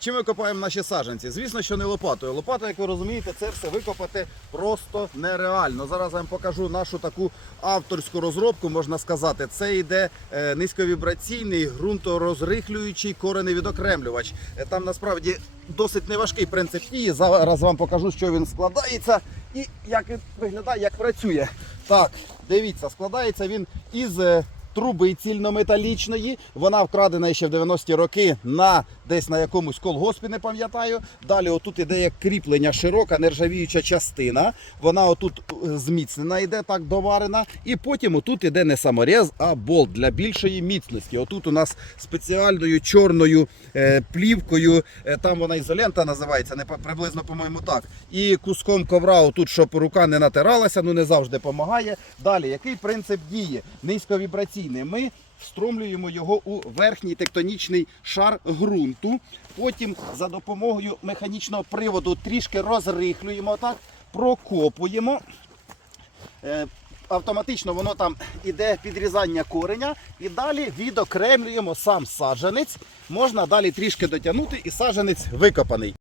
Чим ми копаємо наші саджанці? Звісно, що не лопатою. Лопата, як ви розумієте, це все викопати просто нереально. Зараз я вам покажу нашу таку авторську розробку, можна сказати. Це йде е, низьковібраційний ґрунторозрихлюючий кореневідокремлювач. Е, Там насправді досить неважкий принцип дії. Зараз вам покажу, що він складається і як він виглядає, як працює. Так, дивіться, складається він із. Труби цільнометалічної, вона вкрадена ще в 90-ті роки на десь на якомусь колгоспі, не пам'ятаю. Далі отут іде як кріплення широка, нержавіюча частина. Вона отут е, зміцнена йде, так доварена. І потім отут іде не саморез, а болт для більшої міцності. Отут у нас спеціальною чорною е, плівкою, е, там вона ізолента називається, не приблизно, по-моєму, так. І куском ковра, отут, щоб рука не натиралася, ну не завжди допомагає. Далі, який принцип дії? Низьковібраційний. Ми встромлюємо його у верхній тектонічний шар ґрунту. Потім за допомогою механічного приводу трішки розрихлюємо так, прокопуємо. Е, Автоматично воно там іде підрізання кореня і далі відокремлюємо сам саджанець. Можна далі трішки дотягнути і саджанець викопаний.